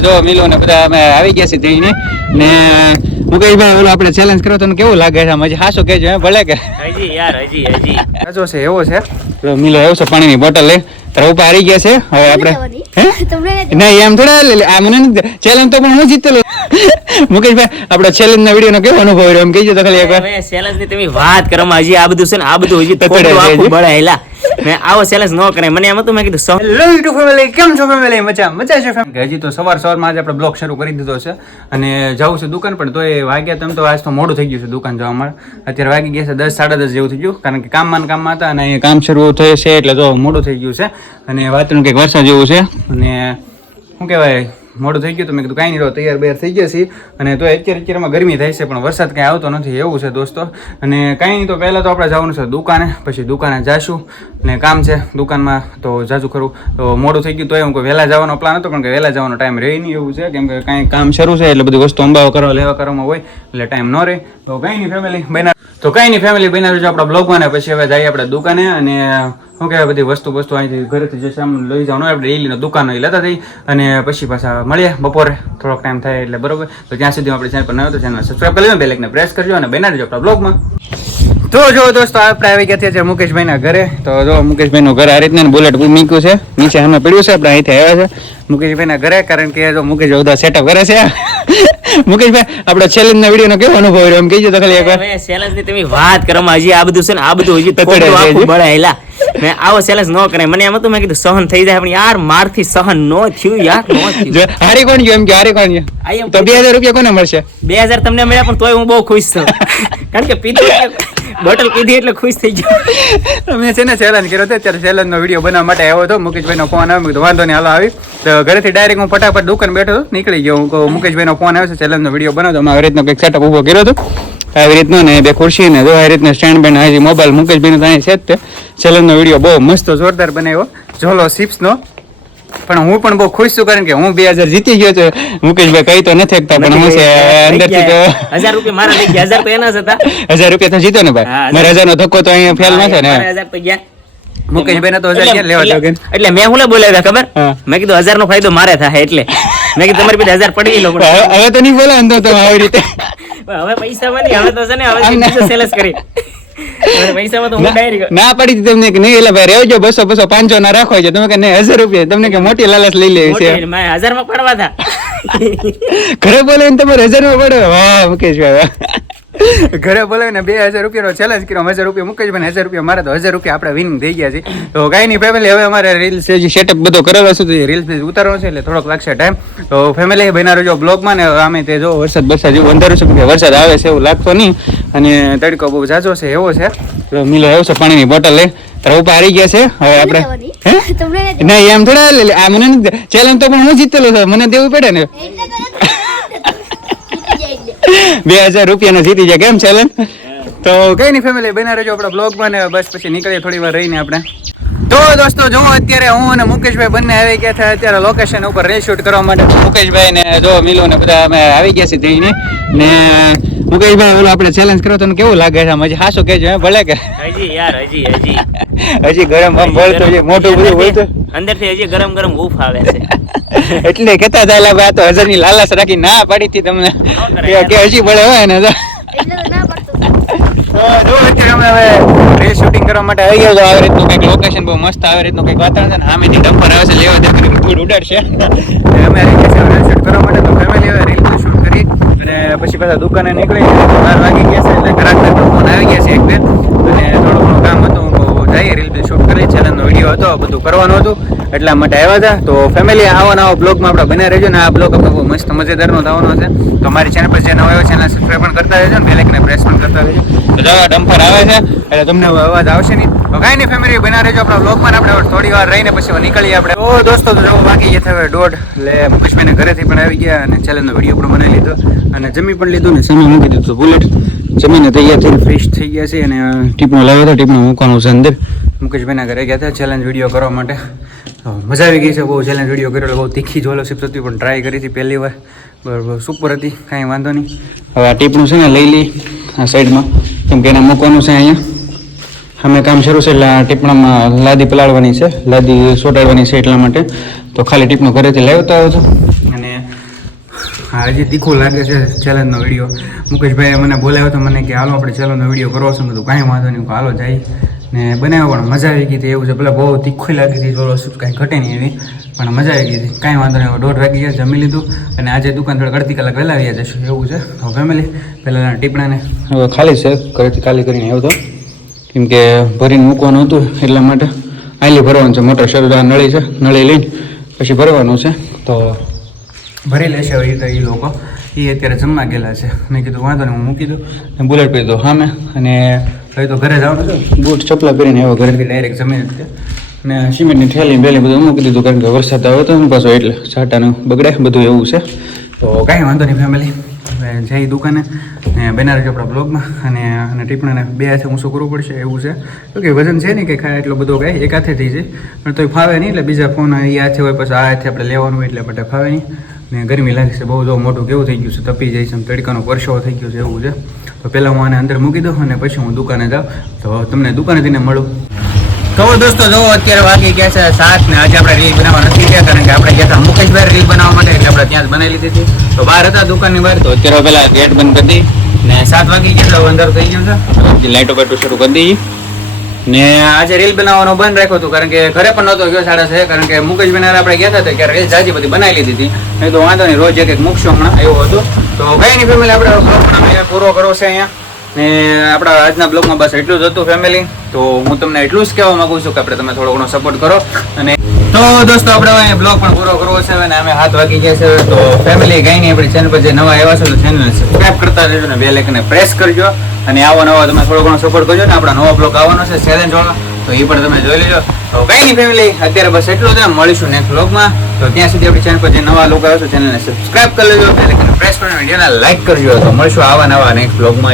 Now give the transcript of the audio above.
જો મિલો ને બધા અમે આવી ગયા છે જઈને. ને મુકેશભાઈ ઓલો આપણે ચેલેન્જ કરો તો કેવું લાગે છે? મજા હાસો કહેજો હે ભલે કે. હજી યાર હજી હજી. હજો છે એવો છે? તો મિલો એવો છે પાણીની બોટલ લે તારા ઉપર હારી ગયા છે? હવે આપણે હે? નહીં એમ થોડા લે આ મને ચેલેન્જ તો પણ હું જીતેલો. મુકેશભાઈ આપણો ચેલેન્જ ના વીડિયો નો કેવો અનુભવ રહ્યો? એમ કહીજો તો ખાલી એકવાર ચેલેન્જની તમે વાત કરો હજી આ બધું છે ને આ બધું હજી તો આખું બળાયેલા મેં આવો challenge ન કરે મને એમ હતું મેં કીધું સૌ હેલો યુટ્યુબ ફેમિલી કેમ છો ફેમિલી મજા મજા છે ફેમિલી હજી તો સવાર સવારમાં આજે આપણે બ્લોગ શરૂ કરી દીધો છે. અને જવું છે દુકાન પણ તોય વાગ્યા તેમ તો આજ તો મોડું થઈ ગયું છે દુકાન જવા માટે અત્યારે વાગી ગયા છે દસ સાડા દસ જેવું થઈ ગયું કારણ કે કામમાં કામમાં હતા અને અહીંયા કામ શરૂ થયું છે એટલે તો મોડું થઈ ગયું છે. અને વાતનું કંઈક વરસાદ જેવું છે. અને શું કહેવાય? મોડું થઈ ગયું તો મેં કીધું કાંઈ નહીં રહો તૈયાર બૈયાર થઈ ગયા છીએ અને તો અત્યારે અત્યારમાં ગરમી થાય છે, પણ વરસાદ કાંઈ આવતો નથી, એવું છે દોસ્તો. અને કાંઈ નહીં, તો પહેલાં તો આપણે જવાનું છે દુકાને, પછી દુકાને જાશું. ને કામ છે દુકાનમાં તો જાજુ ખરું. તો મોડું થઈ ગયું તો હું કોઈ વહેલા જવાનો પ્લાન હતો, પણ કે વહેલા જવાનો ટાઈમ રહે નહીં એવું છે. કેમ કે કાંઈ કામ શરૂ છે એટલે બધી વસ્તુ અંબાવ કરવા, લેવા કરવામાં હોય, એટલે ટાઈમ ન રહે. તો કાંઈ નહીં ફેમિલી બના તો કાંઈ નહીં ફેમિલી બના આપણા બ્લોગમાં ને પછી હવે જઈએ આપણે દુકાને. અને શું કહેવાય બધી વસ્તુ વસ્તુ અહીંથી ઘરેથી જશે આમ લઈ જવાનું આપણે ડેલીનો દુકાન લેતા થઈ અને પછી પાછા મળીએ બપોરે. થોડોક ટાઈમ થાય એટલે બરોબર. તો ત્યાં સુધી આપણે ચેનલ પર નવો તો ચેનલ સબસ્ક્રાઈબ કરી લેજો બેલેકને પ્રેસ કરજો અને બનાવી દેજો આપણા બ્લોગમાં તો જો દોસ્તો આપણે આવી ગયા છે મુકેશભાઈના ઘરે. તો જો મુકેશભાઈનું ઘર આ રીતના બુલેટ મૂક્યું છે. નીચે અમે પડ્યું છે આપણે અહીંથી આવ્યા છે. મુકેશભાઈના ઘરે કારણ કે જો મુકેશ બધા સેટઅપ કરે છે. મુકેશભાઈ આપણો ચેલેન્જના વિડીયોનો કેવો અનુભવ રહ્યો? એમ કહીજો તો ખાલી એકવાર. ની તમે વાત કરવામાં હજી આ બધું છે ને આ બધું હજી તતડે આખું બળાયેલા. મેં આવો challenge ન કરે મને એમ હતું મેં કીધું સહન થઈ જાય પણ યાર મારથી સહન નો થયું યાર નો થયું. હારી કોણ ગયો? એમ કે હારી કોણ ગયો? તો બે હજાર રૂપિયા કોને મળશે? બે હજાર તમને મળ્યા પણ તોય હું બહુ ખુશ છું. કારણ કે પીધું બોટલ પીધી એટલે ખુશ થઈ ગયો. મેં છે ને ચેલેન્જ કર્યો હતો. ત્યારે ચેલેન્જનો વીડિયો બનાવવા માટે આવ્યો હતો. મુકેશભાઈનો ફોન આવ્યો. કીધું વાંધો નહીં હાલો આવી. તો ઘરેથી ડાયરેક્ટ હું ફટાફટ દુકાન બેઠો નીકળી ગયો હું. મુકેશભાઈનો ફોન આવ્યો છે. ચેલેન્જનો વીડિયો બનાવતો અમે આવી રીતનો કંઈક સેટઅપ ઊભો કર્યો હતો. આવી રીતનો ને બે ખુરશી ને જો આવી રીતના સ્ટેન્ડ બેન હજી મોબાઈલ મુકેશભાઈનો તો અહીં છે જ તે. ચેલેન્જનો વીડિયો બહુ મસ્ત જોરદાર બનાવ્યો. ઝોલો સિપ્સનો પણ હું પણ બહુ ખુશ છું કારણ કે હું બે હજાર જીતી ગયો છું. મુકેશભાઈ કઈ તો નથી શકતા પણ હું છે અંદરથી તો હજાર રૂપિયા મારા લઈ ગયા. હજાર તો એના જ હતા. હજાર રૂપિયા તો જીતો ને ભાઈ. મારા હજાર. નો ધક્કો તો અહીંયા ફેલ ન છે ને. હજાર તો ગયા. મુકેશભાઈને તો હજાર ક્યાં લેવા એટલે- એટલે મેં હું બોલાવ્યા ખબર? મેં કીધું હજાર નો ફાયદો મારે થાય એટલે. મેં કીધું તમારી પાસે હજાર પડી લો હવે તો નહીં બોલે ને તો આવી રીતે. હવે પૈસામાં નહીં, હવે તો છે ને હવે ના. સેલ્સ કરી. હું પડી તમને કે નહીં એટલે ભાઈ રહેજો બસો બસો પાંચસો ના રાખો છે. તમે કે નહીં હજાર રૂપિયા. તમને કે મોટી લાલચ લઈ લેવી છે. હજારમાં પડવા હતા. ઘરે બોલે તમારે હજારમાં પડે? વાહ મુકેશભાઈ વાહ. ઘરે બોલાવીને બે હજાર રૂપિયાનો ચેલેન્જ કર્યો. હજાર રૂપિયા મુકેશભાઈ હજાર રૂપિયા મારે તો હજાર રૂપિયા આપણે વિનિંગ થઈ ગયા છે. તો કાંઈ નહીં ફેમિલી હવે અમારે રીલ્સ જે સેટઅપ બધો કરેલો છે તો રીલ્સ ઉતારવાનો છે એટલે થોડોક લાગશે ટાઈમ તો ફેમિલી બના રહેજો બ્લોગમાં ને અમે તે જો વરસાદ બરસાદ જેવું અંધારું છે કે વરસાદ આવે છે એવું લાગતો નહીં. અને તડકો બહુ ઝાઝો છે એવો છે. તો મિલો એવો છે પાણીની બોટલ લે તારા ઉપર હારી ગયા છે? હવે આપણે હે? નહીં એમ થોડા આ મને ચેલેન્જ તો પણ હું જીતેલો છે મને દેવું પડે ને. બે હજાર રૂપિયાનો જીતી જાય કેમ ચેલેન્જ તો કઈ નહીં ફેમિલી બના રહેજો આપણા બ્લોગમાં ને બસ પછી નીકળીએ થોડી વાર રહીને આપણે. તો દોસ્તો જો અત્યારે હું અને મુકેશભાઈ બંને આવી ગયા છે અત્યારે લોકેશન ઉપર રેશૂટ કરવા માટે. મુકેશભાઈ ને જો મિલો ને બધા અમે આવી ગયા છે જઈને ને મુકેશભાઈ ઓલો આપણે ચેલેન્જ કરો તો કેવું લાગે છે? મજા હાસો કહેજો હે ભલે કે. હજી યાર હજી હજી. હજી ગરમ આમ બોલતો મોટું બધું બોલતો અંદરથી હજી ગરમ ગરમ ઉફ આવે છે. એટલે કેતા હતા એટલે ભાઈ આ તો હજારની લાલચ રાખી ના પાડી હતી તમને. કે- કે હજી પડે હોય ને જો અત્યારે અમે હવે રેસ શૂટિંગ કરવા માટે આવી ગયા આવી રીતનું કંઈક લોકેશન બહુ મસ્ત આવી રીતનું કંઈક વાતાવરણ છે ને ડમ્પર આવે છે લેવા ત્યાં કરીને ધૂળ ઉડાડશે. અમે આવી ગયા છે રેલ શૂટ કરવા માટે તો ફેમિલી હવે રીલ શૂટ કરી અને પછી પાછા દુકાને નીકળી બાર વાગી ગયા છે એટલે ગ્રાહકના ફોન આવી ગયા છે એક બે. અને થોડું ઘણું કામ હતું જઈએ રીલ શૂટ કરી ચેનલનો વીડિયો હતો બધું કરવાનું હતું. એટલા માટે આવ્યા હતા. તો ફેમિલી આવા આવો બ્લોગમાં આપણે બને રહેજો ને આ બ્લોગ આપણે બહુ મસ્ત મજેદારનો થવાનો છે. તો અમારી ચેનલ પર જે નવા આવ્યો ચેનલ સબસ્ક્રાઈબ પણ કરતા રહેજો ને બેલેકને પ્રેસ પણ કરતા રહેજો. તો જો ડમ્પર આવે છે, એટલે તમને અવાજ આવશે નહીં. તો કાંઈ નહીં ફેમિલી બના રહેજો આપણા બ્લોગમાં આપણે થોડી વાર રહીને પછી નીકળીએ આપણે. તો દોસ્તો, તો જો બાકી ગયા થયો દોઢ, એટલે મુકેશભાઈને ઘરેથી પણ આવી ગયા અને ચેલેન્જનો વીડિયો પણ બનાવી લીધો અને જમી પણ લીધું ને સમય મૂકી દીધું બુલેટ જમીને તૈયાર થઈને ફ્રેશ થઈ ગયા છે અને ટીપનો લાવ્યો હતો ટીપનો મૂકવાનું છે અંદર. મુકેશભાઈના ઘરે ગયા હતા ચેલેન્જ વીડિયો કરવા માટે. મજા આવી ગઈ છે, બહુ ચેલેન્જ વીડિયો કરેલો બહુ તીખી જોલો હતી, પણ ટ્રાય કરી હતી પહેલી વાર. બરાબર સુપર હતી, કાંઈ વાંધો નહીં. હવે આ ટીપનું છે ને લઈ લઈ આ સાઈડમાં કેમ કે એને મૂકવાનું છે અહીંયા. અમે કામ શરૂ છે એટલે આ ટીપણામાં લાદી પલાળવાની છે, લાદી સોટાડવાની છે એટલા માટે. તો ખાલી ટીપનું ઘરેથી લાવતા આવ્યો હતો અને હજી તીખું લાગે છે ચેલેન્જનો વીડિયો મુકેશભાઈએ મને બોલાવ્યો તો મને કે, હાલો, આપણે ચેલેન્જનો વીડિયો કરવો છે. બધું કાંઈ વાંધો નહીં હાલો, જાય. ને બનાવ્યો પણ મજા આવી ગઈ હતી. એવું છે પેલા બહુ તીખોઈ લાગી હતી, થોડો શું કાંઈ ઘટે નહીં એવી, પણ મજા આવી ગઈ હતી. કાંઈ વાંધો નહીં દોઢ વાગી ગયા જમી લીધું અને આજે દુકાન થોડા અડધી કલાક વહેલા આવી જશું. એવું છે? તો ફેમિલી પહેલાં હવે ખાલી છે, ઘરેથી ખાલી કરીને આવ્યો તો. કેમ કે ભરીને મૂકવાનું હતું એટલા માટે. આલી ભરવાનું છે, મોટર શરૂ નળી છે, નળી લઈને પછી ભરવાનું છે. તો ભરી લેશે એ તો એ લોકો. એ અત્યારે જમવા ગયેલા છે. મેં કીધું, વાંધો નહીં, હું મૂકી દઉં. બુલેટ પી દો સામે. અને હવે તો ઘરે જવાનું છે. બૂટ ચપલા પહેરીને આવ્યો ઘરેથી ડાયરેક્ટ જમીન અને સિમેન્ટની થેલી બેલી બધું મૂકી દીધું કારણ કે વરસાદ આવ્યો હતો ને પાછો એટલે છાટાનું બગડે, બધું એવું છે. તો કાંઈ વાંધો નહીં ફેમિલી જઈ દુકાને. ને રહેજો આપણા બ્લોગમાં. અને અને ટીપણાને બે હાથે ઊંચું કરવું પડશે, એવું છે. કે વજન છે નહીં કે ખાય એટલો બધો કાંઈ એક હાથેથી છે પણ તોય ફાવે નહીં, એટલે બીજા ફોન એ હાથે હોય, પછી આ હાથે આપણે લેવાનું હોય, એટલે માટે ફાવે નહીં. ને ગરમી લાગે છે બહુ, જો મોટું કેવું થઈ ગયું છે, તપી જાય છે તડકાનો પરસેવો થઈ ગયો છે, એવું છે. તો પહેલાં હું આને અંદર મૂકી દઉં અને પછી હું દુકાને જાઉં. તો તમને દુકાને જઈને મળું. તો દોસ્તો જો અત્યારે વાગી ગયા છે સાત ને આજે આપણે રીલ બનાવવા નથી ગયા, કારણ કે આપણે ગયા હતા મુકેશભાઈ રીલ બનાવવા માટે, એટલે આપણે ત્યાં જ બનાવી લીધી હતી. તો બહાર હતા દુકાનની બહાર, તો અત્યારે પેલા ગેટ બંધ કરી દી ને સાત વાગી ગયા તો અંદર થઈ ગયું પછી લાઇટો બાઇટો શરૂ કરી દઈએ ને આજે રીલ બનાવવાનું બંધ રાખ્યું હતું, કારણ કે ઘરે પણ નહોતો ગયો સાડા છે, કારણ કે મુકેશભાઈ હારે આપણે ગયા હતા ત્યારે રીલ જાજી બધી બનાવી લીધી હતી. નહીં તો વાંધો નહીં, રોજ એક એક મૂકશું હમણાં, એવું હતું. તો કઈ નહીં ફેમિલી આપણે પૂરો કરવો છે અહીંયા. ને આપણા આજના બ્લોગમાં બસ એટલું જ હતું ફેમિલી તો હું તમને એટલું જ કહેવા માંગુ છું કે આપણે તમે થોડો ઘણો સપોર્ટ કરો. અને તો દોસ્તો, આપણે હવે બ્લોગ પણ પૂરો કરવો છે અને અમે હાથ વાગી ગયા છે તો ફેમિલી કઈ નહીં આપણી ચેનલ પર જે નવા આવ્યા છો તો ચેનલ સબસ્ક્રાઈબ કરતા રહેજો ને બે આઇકનને પ્રેસ કરજો. અને આવો નવો તમે થોડો ઘણો સપોર્ટ કરજો ને આપણા નવો બ્લોગ આવવાનો છે ચેલેન્જ વાળો. તો એ પણ તમે જોઈ લેજો. તો કઈ નહીં ફેમિલી અત્યારે બસ એટલું જ મળીશું નેક્સ્ટ બ્લોગમાં તો ત્યાં સુધી આપણી ચેનલ પર જે નવા લોકો આવ્યો છે ચેનલને સબસ્ક્રાઈબ કરી લેજો બે આઇકનને પ્રેસ કરીને વિડીયોને લાઈક કરજો. તો મળીશું આવા નવા નેક્સ્ટ બ્લોગમાં